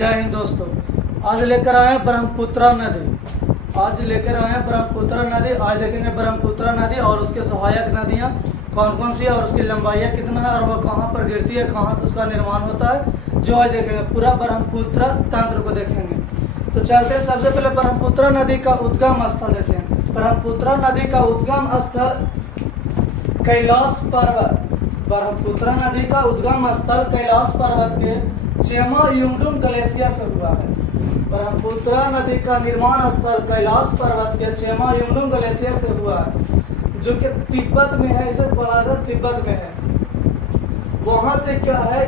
जय हिंद दोस्तों। आज लेकर आए हैं ब्रह्मपुत्र नदी। आज देखेंगे ब्रह्मपुत्र नदी और उसके सहायक नदियाँ कौन कौन सी है और उसकी लंबाई कितना है और वह कहाँ पर गिरती है, कहाँ से उसका निर्माण होता है, जो आज देखेंगे। पूरा ब्रह्मपुत्र तंत्र को देखेंगे। तो चलते हैं। सबसे पहले ब्रह्मपुत्र नदी का उद्गम स्थल देते हैं। ब्रह्मपुत्र नदी का उद्गम स्थल कैलाश पर्वत। ब्रह्मपुत्र नदी का उद्गम स्थल कैलाश पर्वत के चेमा युंगडुंग ग्लेशियर से हुआ है। ब्रह्मपुत्र नदी का निर्माण स्थल कैलाश पर्वत के चेमा युंगडुंग ग्लेशियर से हुआ है, जो कि तिब्बत में है। इसे बराबर तिब्बत में है। वहां से क्या है,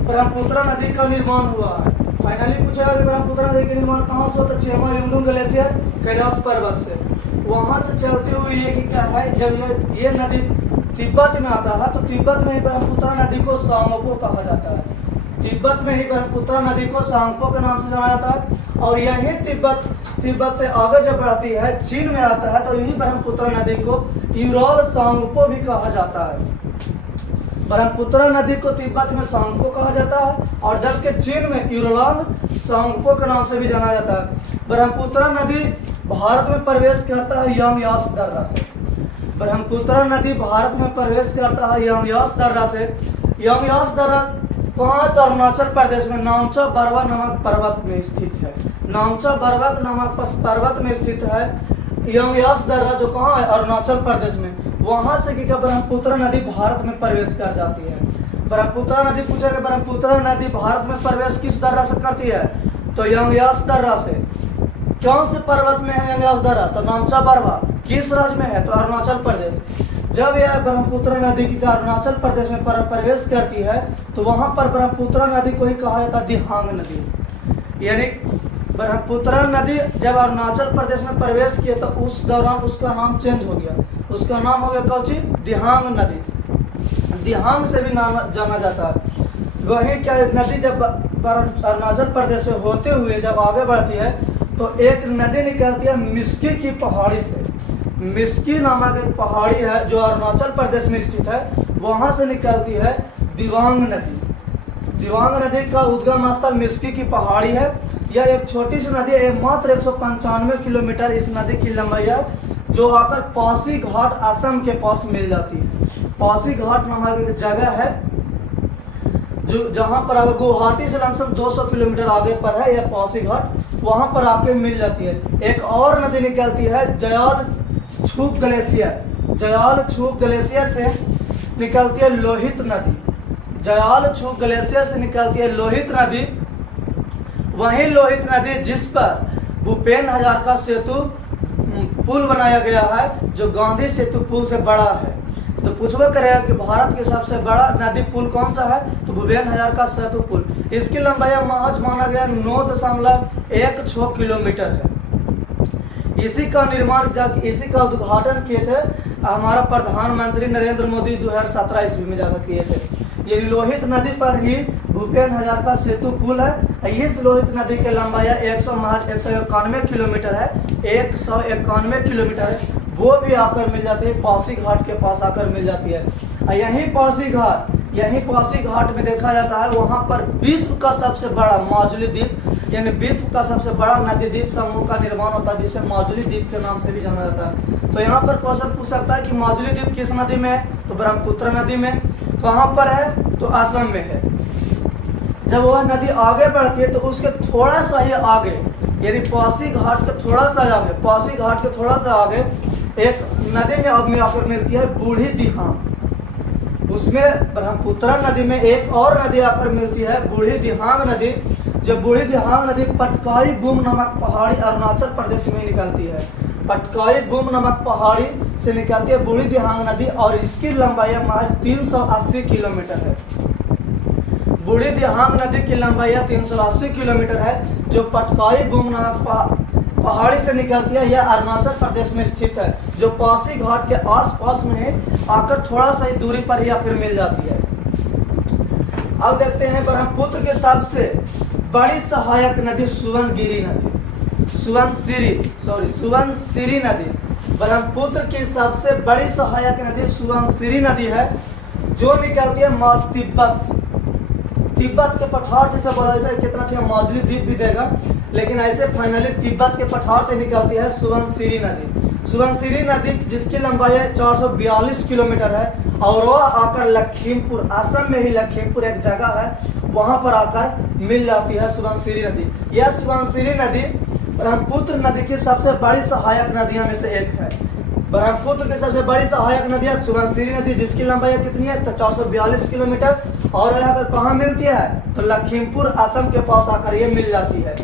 ब्रह्मपुत्र नदी का निर्माण हुआ है। फाइनली पूछा है कि ब्रह्मपुत्र नदी का निर्माण कहाँ से होता है? चेमा युंगडुंग ग्लेशियर कैलाश पर्वत से। वहां से चलती हुई ये कि क्या है, जब ये नदी तिब्बत में आता है तो तिब्बत में ही ब्रह्मपुत्र नदी को सांगपो कहा जाता है। तिब्बत में ही ब्रह्मपुत्र नदी को सांगपो के नाम से जाना जाता है। और यही तिब्बत से आगे जब बढ़ती है, चीन में आता है, तो यही ब्रह्मपुत्र नदी को यूराल सांगपो भी कहा जाता है। ब्रह्मपुत्र नदी को तिब्बत में सांगपो कहा जाता है और जबकि चीन में यूराल सांगपो के नाम से भी जाना जाता है। ब्रह्मपुत्र नदी भारत में प्रवेश करता है यांगयास दर्रा से। ब्रह्मपुत्र नदी भारत में प्रवेश करता है यांगयास दर्रा से। यांगयास दर्रा कहाँ? तो अरुणाचल प्रदेश में नामचा बरवा नामक पर्वत में स्थित है। नामचा बरवा नामक पर्वत में स्थित है यांगयास दर्रा, जो कहाँ है? अरुणाचल प्रदेश में। वहां से क्या ब्रह्मपुत्र नदी भारत में प्रवेश कर जाती है। ब्रह्मपुत्र नदी पूछा कि ब्रह्मपुत्र नदी भारत में प्रवेश किस दर्रा से करती है? तो यांगयास दर्रा से। कौन से पर्वत में है यांगयास दर्रा? तो नामचा बरवा। किस राज्य में है? तो अरुणाचल प्रदेश। जब यह ब्रह्मपुत्र नदी की अरुणाचल प्रदेश में प्रवेश करती है तो वहां पर ब्रह्मपुत्र नदी को ही कहा जाता है दिहांग नदी। यानी ब्रह्मपुत्र नदी जब अरुणाचल प्रदेश में प्रवेश किया तो उस दौरान उसका नाम चेंज हो गया। उसका नाम हो गया कौन सी? दिहांग नदी। दिहांग से भी नाम जाना जाता है। वही क्या नदी जब अरुणाचल प्रदेश से होते हुए जब आगे बढ़ती है तो एक नदी निकलती है मिस्की की पहाड़ी से। मिस्की नामक एक पहाड़ी है जो अरुणाचल प्रदेश में स्थित है। वहां से निकलती है दिवांग नदी। दिवांग नदी का उद्गम स्थल मिस्की की पहाड़ी है। यह एक छोटी सी नदी है, मात्र 195 किलोमीटर इस नदी की लंबाई है, जो आकर पासीघाट असम के पास मिल जाती है। पासीघाट नामक एक जगह है जो जहाँ पर गुवाहाटी से लमसम 200 किलोमीटर आगे पर है यह पासीघाट। वहां पर आके मिल जाती है। एक और नदी निकलती है जयाल छूप ग्लेशियर। जयाल छूप ग्लेशियर से निकलती है लोहित नदी। जयाल छूप ग्लेशियर से निकलती है लोहित नदी। वही लोहित नदी जिस पर भूपेन हजारिका सेतु पुल बनाया गया है, जो गांधी सेतु पुल से बड़ा है। तो पूछबे करेगा कि भारत के सबसे बड़ा नदी पुल कौन सा है? तो भूपेन हजारिका सेतु पुल। इसकी लंबाई महज माना गया 9.16 किलोमीटर है। इसी का निर्माण इसी का उद्घाटन किए थे हमारा प्रधानमंत्री नरेंद्र मोदी 2017 ईस्वी में जाकर किए थे। ये लोहित नदी पर ही भूपेन हजारिका सेतु पुल है। इस लोहित नदी की लंबाई 191 किलोमीटर है। 191 किलोमीटर है। वो भी आकर मिल जाती है पासीघाट के पास आकर मिल जाती है। यही पासीघाट में देखा जाता है, वहाँ पर विश्व का सबसे बड़ा माजुली द्वीप यानी विश्व का सबसे बड़ा नदी द्वीप समूह का निर्माण होता है, जिसे माजुली द्वीप के नाम से भी जाना जाता है। तो यहाँ पर क्वेश्चन पूछ सकता है कि माजुली द्वीप किस नदी में है? तो ब्रह्मपुत्र नदी में। कहाँ पर है? तो असम में है। जब वह नदी आगे बढ़ती है तो उसके थोड़ा सा ही आगे यानी पासीघाट के थोड़ा सा आगे एक नदी में आकर मिलती है बूढ़ी दिहांग। उसमें ब्रह्मपुत्र नदी में एक और नदी आकर मिलती है बूढ़ी दिहांग नदी। जो बूढ़ी दिहांग नदी पटकाई बूम नामक पहाड़ी अरुणाचल प्रदेश में निकलती है। पटकाई बूम नामक पहाड़ी से निकलती है बूढ़ी दिहांग नदी और इसकी लंबाई महज 380 किलोमीटर है। बूढ़ी दिहांग नदी की लंबाई 380 किलोमीटर है, जो पटकाई बूम नामक पहाड़ी से निकलती है। यह अरुणाचल प्रदेश में स्थित है, जो पासीघाट के आसपास में है, आकर थोड़ा सा ही दूरी पर ही आकर मिल जाती है। अब देखते हैं ब्रह्मपुत्र के सबसे बड़ी सहायक नदी सुवनसिरी नदी। ब्रह्मपुत्र की सबसे बड़ी सहायक नदी सुवनसिरी नदी है, जो निकलती है तिब्बत से। तिब्बत के पठार से सब बोला जाए कितना ठीक माजुली द्वीप भी देगा, लेकिन ऐसे फाइनली तिब्बत के पठार से निकलती है सुबनसिरी नदी। सुबनसिरी नदी जिसकी लंबाई 442 किलोमीटर है और वह आकर लखीमपुर, असम में ही लखीमपुर एक जगह है, वहां पर आकर मिल जाती है सुबनसिरी नदी। यह सुबनसिरी नदी ब्रह्मपुत्र नदी की सबसे बड़ी सहायक नदियों में से एक है। ब्रह्मपुत्र की सबसे बड़ी सहायक नदी है सुबनसिरी नदी, जिसकी लंबाई कितनी है तो 442 किलोमीटर, और यह आकर कहाँ मिलती है तो लखीमपुर असम के पास आकर ये मिल जाती है।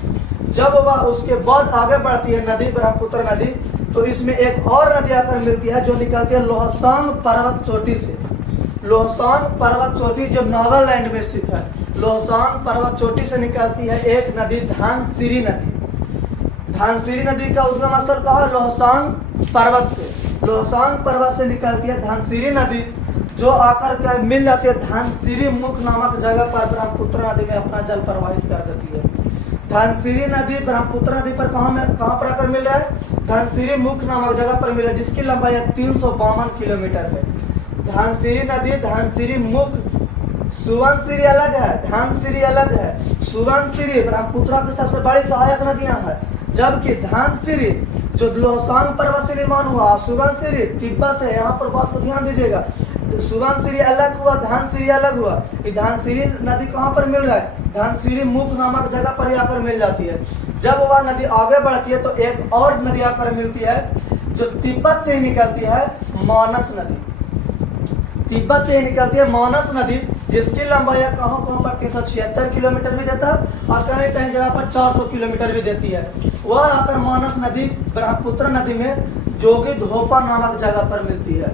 जब वह उसके बाद आगे बढ़ती है नदी ब्रह्मपुत्र नदी, तो इसमें एक और नदी आकर मिलती है जो निकलती है लोहसांग पर्वत चोटी से। लोहसांग पर्वत चोटी जो नागालैंड में स्थित है, लोहसांग पर्वत चोटी से निकलती है एक नदी धनसिरी नदी। धनसिरी नदी का उद्गम स्थल कहाँ है, लोहसांग पर्वत से। लोहसांग पर्वत से निकलती है धनसिरी नदी, जो आकर के मिल जाती है धनसिरी मुख नामक जगह पर ब्रह्मपुत्र नदी में अपना जल प्रवाहित कर देती है। धनसिरी नदी ब्रह्मपुत्र नदी पर कहाँ पर आकर मिल रहा है, धनसिरी मुख नामक जगह पर मिल रहा है, जिसकी लंबाई 352 किलोमीटर है। धनसिरी नदी, धनसिरी मुख, सुबनसिरी अलग है, धनसिरी अलग है। सुबनसिरी ब्रह्मपुत्र की सबसे बड़ी सहायक नदियां हैं, जबकि धनसिरी जो लोहसांग पर्वत से निर्माण हुआ, सुबनसिरी तिब्बत से, यहाँ पर बात को ध्यान दीजिएगा, सुबनसिरी अलग हुआ, धनसिरी अलग हुआ। ये धनसिरी नदी कहाँ पर मिल रहा है, धनसिरी मुख नामक जगह पर आकर मिल जाती है। जब वह नदी आगे बढ़ती है तो एक और नदी आकर मिलती है जो तिब्बत से ही निकलती है, मानस नदी। तिब्बत से ही निकलती है मानस नदी, जिसकी लंबाई कहाँ पर 376 किलोमीटर भी देता है और कहीं कहीं जगह पर 400 किलोमीटर भी देती है। वह आकर मानस नदी ब्रह्मपुत्र नदी में जोगी धोपा नामक जगह पर मिलती है।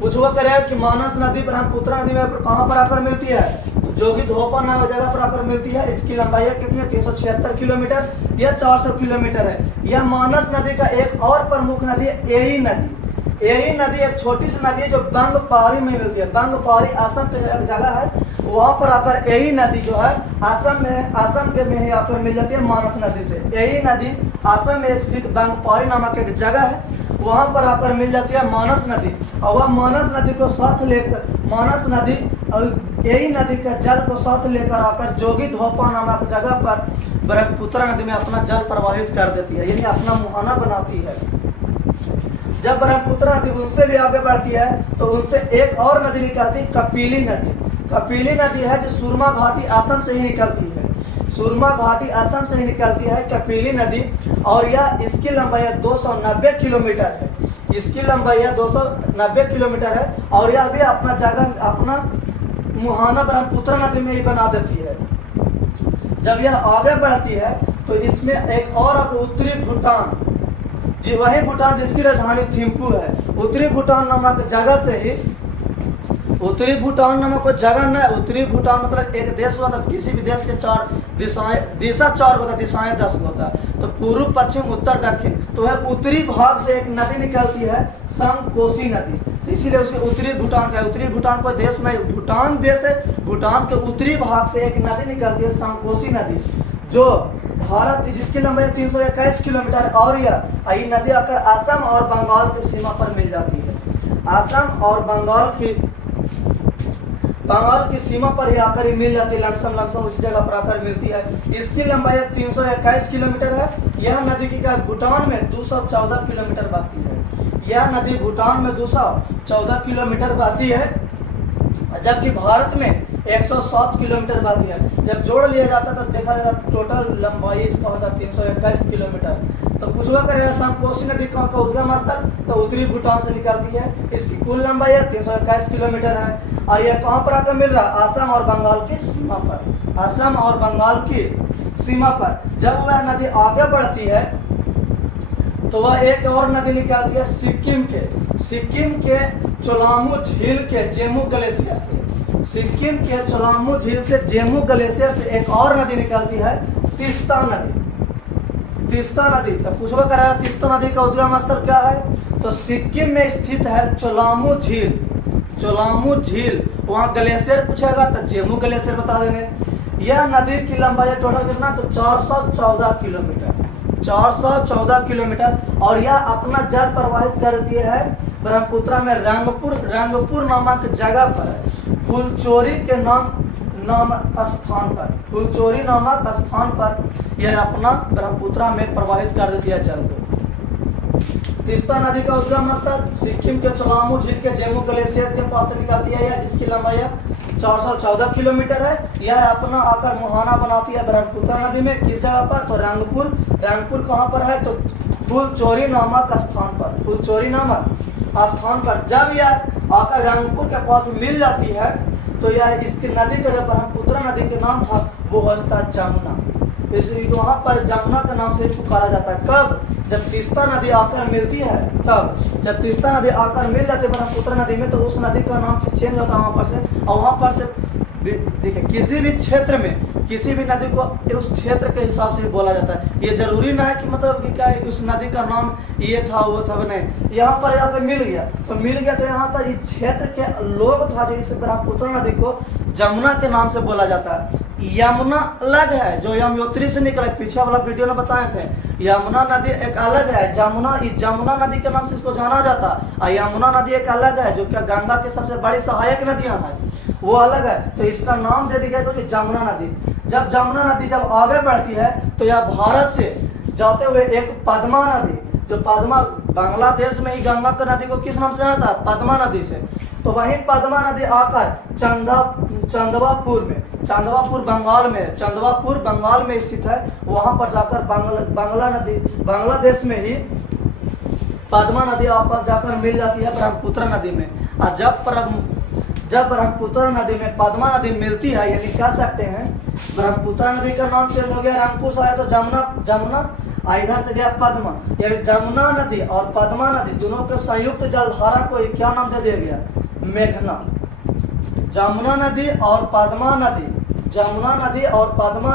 पूछवा करे कि मानस नदी ब्रह्मपुत्र नदी में कहाँ पर आकर मिलती है, तो जोगी धोपा नामक जगह पर आकर मिलती है। इसकी लंबाई कितनी है, 376 किलोमीटर, यह 400 किलोमीटर है। यह मानस नदी का एक और प्रमुख नदी है एई नदी। एई नदी एक छोटी सी नदी है जो बंगपारी में मिलती है। बंगपारी असम की एक जगह है, वहां पर आकर एई नदी जो है असम के में ही आकर मिल जाती है मानस नदी से। एई नदी असम में स्थित बंगपारी नामक एक जगह है, वहां पर आकर मिल जाती है मानस नदी। और वह मानस नदी को साथ लेकर, मानस नदी और एई नदी का जल को साथ लेकर आकर जोगी धोपा नामक जगह पर ब्रह्मपुत्र नदी में अपना जल प्रवाहित कर देती है, यानी अपना मुहाना बनाती है। जब ब्रह्मपुत्र नदी उनसे भी आगे बढ़ती है तो उनसे एक और नदी निकलती है, कपिली नदी। कपिली नदी है जो सुरमा घाटी असम से ही निकलती है। सुरमा घाटी असम से ही निकलती है कपिली नदी, और यह इसकी लंबाई 290 किलोमीटर है। इसकी लंबाई 290 किलोमीटर है और यह भी अपना जगह, अपना मुहाना ब्रह्मपुत्र नदी में ही बना देती है। जब यह आगे बढ़ती है तो इसमें एक और उत्तरी भूटान, जी वही भूटान जिसकी राजधानी थिम्पू है, उत्तरी भूटान नामक जगह से ही, उत्तरी भूटान नामक कोई जगह न, उत्तरी भूटान मतलब एक देश होता है, किसी भी देश के 4 दिशाएं, दिशा 4 होता है, दिशाएं 10 होता है, तो पूर्व पश्चिम उत्तर दक्षिण, तो वह उत्तरी भाग से एक नदी निकलती है संकोसी नदी, तो इसीलिए उसके उत्तरी भूटान का। उत्तरी भूटान कोई देश नहीं, भूटान देश है, भूटान के उत्तरी भाग से एक नदी निकलती है संकोसी नदी, जो भारत, जिसकी लंबाई 321 किलोमीटर, और यह नदी आकर असम और बंगाल की सीमा पर मिल जाती है। असम और बंगाल की सीमा पर ही आकर ही मिल जाती है, लमसम उसी जगह पर आकर मिलती है। इसकी लंबाई 321 किलोमीटर है। यह नदी की भूटान में 214 किलोमीटर बहती है। यह नदी भूटान में 214 किलोमीटर बहती है, जबकि भारत में 107 किलोमीटर बहती है। जब जोड़ लिया जाता है तो देखा जाता टोटल लंबाई इसका होता है 321 किलोमीटर। तो पूछवा करेगा संकोसी नदी का उद्गम स्थल, तो उत्तरी भूटान से निकलती है। इसकी कुल लंबाई 321 किलोमीटर है और यह कहाँ पर आकर मिल रहा है, असम और बंगाल की सीमा पर। असम और बंगाल की सीमा पर जब वह नदी आगे बढ़ती है तो वह एक और नदी निकलती है सिक्किम के चोलामू झील के जेमू ग्लेशियर से। सिक्किम के चोलामू झील से जेमू ग्लेशियर से एक और नदी निकलती है, तीस्ता नदी। तीस्ता नदी, तो पूछवा कर रहा है तीस्ता नदी का उद्गम स्थल क्या है, तो सिक्किम में स्थित है चोलामू झील। चोलामू झील, वहाँ ग्लेशियर पूछेगा तो जेमू ग्लेशियर बता देंगे। यह नदी की लंबाई टोटल कितना, तो 414 किलोमीटर, 414 किलोमीटर, और यह अपना जल प्रवाहित करती है ब्रह्मपुत्र में रंगपुर नामक जगह पर। फुलचोरी के नामक स्थान पर, फुलचोरी नामक स्थान पर यह अपना ब्रह्मपुत्र में प्रवाहित कर देती है जल को। तीस्ता नदी का उद्गम स्थल सिक्किम के चोलामू झील के जेमू ग्लेशियर के पास से निकलती है, जिसकी लंबाई 414 किलोमीटर है। यह अपना आकर मुहाना बनाती है ब्रह्मपुत्र नदी में। किस जगह पर? तो रंगपुर। रंगपुर कहाँ पर है? तो फुलचोरी नामक स्थान पर, फुलचोरी नामक स्थान पर। जब यह आकर रंगपुर के पास मिल जाती है तो यह इसकी नदी का जो ब्रह्मपुत्र नदी के नाम था वो हो जाता है जमुना। इसलिए वहाँ पर जमुना के नाम से पुकारा जाता है। कब? जब तीस्ता नदी आकर मिलती है तब। जब तीस्ता नदी आकर मिल जाती है ब्रह्मपुत्र नदी में तो उस नदी का नाम चेंज होता है वहाँ पर से। और वहाँ पर से देखिए किसी भी क्षेत्र में किसी भी नदी को उस क्षेत्र के हिसाब से बोला जाता है। ये जरूरी ना है कि मतलब कि क्या उस नदी का नाम ये था वो था, नहीं। यहाँ पर जाकर मिल गया तो यहाँ पर इस क्षेत्र के लोग था जो इस ब्रह्मपुत्र नदी को जमुना के नाम से बोला जाता है। यमुना अलग है जो यमुनोत्री से निकला, पीछे वाला वीडियो में बताए थे। यमुना नदी एक अलग है, जमुना नदी के नाम से इसको जाना जाता है। और यमुना नदी एक अलग है जो क्या गंगा के सबसे बड़ी सहायक नदियां हैं, वो अलग है। तो इसका नाम दे दिया गया तो जमुना नदी। जब जमुना नदी जब आगे बढ़ती है तो यह भारत से जाते हुए एक पद्मा नदी, जो पद्मा बांग्लादेश में ही गंगा की नदी को किस नाम से जाना था? पद्मा नदी से। तो वही पद्मा नदी आकर चंदवापुर बंगाल में स्थित है। वहां पर जाकर बांग्लादेश में ही पद्मा नदी आपस जाकर मिल जाती है ब्रह्मपुत्र नदी में। और जब ब्रह्मपुत्र नदी में पद्मा नदी मिलती है, यानी कह सकते हैं ब्रह्मपुत्र नदी का नाम चेंज हो गया, रंगपुर से आया तो जमुना, इधर से गया पद्मा। यानी जमुना नदी और पद्मा नदी दोनों के संयुक्त जलधारा को क्या नाम दे दिया गया? मेघना। जमुना नदी और पद्मा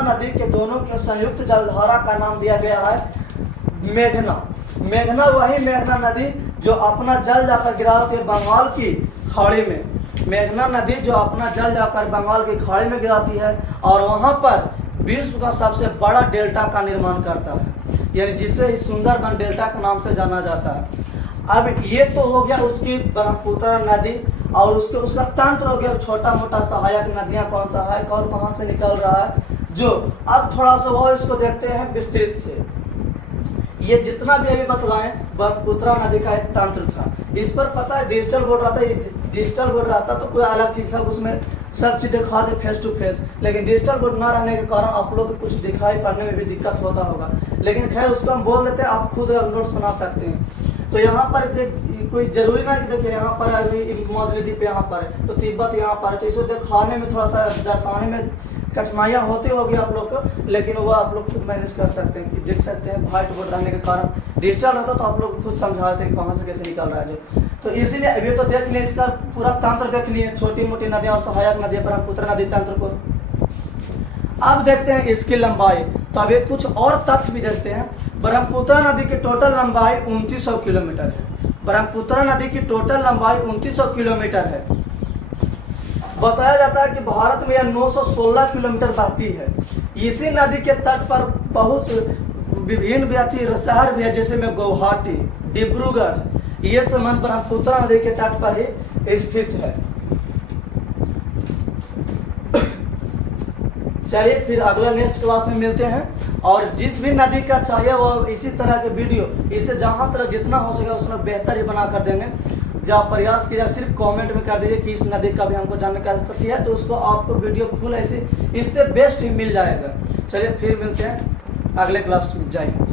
नदी के दोनों के संयुक्त जलधारा का नाम दिया गया है मेघना। मेघना वही मेघना नदी जो अपना जल जाकर गिराती है बंगाल की खाड़ी में। मेघना नदी जो अपना जल जाकर बंगाल की खाड़ी में गिराती है और वहां पर विश्व का सबसे बड़ा डेल्टा का निर्माण करता है, यानी जिसे सुंदरबन डेल्टा के नाम से जाना जाता है। अब ये तो हो गया उसकी ब्रह्मपुत्र नदी और उसका तंत्र हो गया, छोटा मोटा सहायक नदियां कौन सा है और कहां से निकल रहा है। जो अब थोड़ा सा वो इसको देखते हैं विस्तृत से। ये जितना भी अभी बतलाएं ब्रह्मपुत्र नदी का एक तंत्र था। इस पर पता है डिजिटल बोर्ड रहता तो कोई अलग चीज था, उसमें सब चीज दिखा दे फेस टू फेस। लेकिन डिजिटल बोर्ड ना रहने के कारण आप लोग को कुछ दिखाई पड़ने में भी दिक्कत होता होगा, लेकिन खैर उसको हम बोल देते हैं, आप खुद नोट्स बना सकते हैं। तो यहाँ पर कोई जरूरी ना कि देखिए यहाँ पर अभी मौजूदी पे यहाँ पर है तो तिब्बत यहाँ पर है, तो इसे दिखाने में थोड़ा सा दर्शाने में कठिनाइयाँ होती होगी आप लोग को, लेकिन वो आप लोग खुद मैनेज कर सकते हैं कि देख सकते हैं व्हाइट बोर्ड रहने के कारण। डिजिटल रहता तो आप लोग खुद समझाते हैं कहाँ से कैसे निकल रहा है जो। तो इसीलिए अभी तो देख लिए, इसका पूरा तंत्र देख लिए, छोटी मोटी नदियाँ और सहायक नदियाँ ब्रह्मपुत्र नदी तंत्र को। अब देखते हैं इसकी लंबाई। तो अभी कुछ और तथ्य भी देखते हैं। ब्रह्मपुत्र नदी की टोटल लंबाई 2900 किलोमीटर है। ब्रह्मपुत्र नदी की टोटल लंबाई 2900 किलोमीटर है। बताया जाता है कि भारत में यह 916 किलोमीटर बहती है। इसी नदी के तट पर बहुत विभिन्न शहर भी है, जैसे में गुवाहाटी, डिब्रूगढ़, ये संबंध ब्रह्मपुत्र नदी के तट पर ही स्थित है। चलिए फिर अगला नेक्स्ट क्लास में मिलते हैं। और जिस भी नदी का चाहिए वो इसी तरह के वीडियो इसे जहाँ तरह जितना हो सके उसमें बेहतर ही बना कर देंगे। जब प्रयास किया सिर्फ कमेंट में कर दीजिए कि इस नदी का भी हमको जानने का आवश्यकता है, तो उसको आपको वीडियो फुल ऐसे इससे बेस्ट ही मिल जाएगा। चलिए फिर मिलते हैं अगले क्लास में। जय हिंद।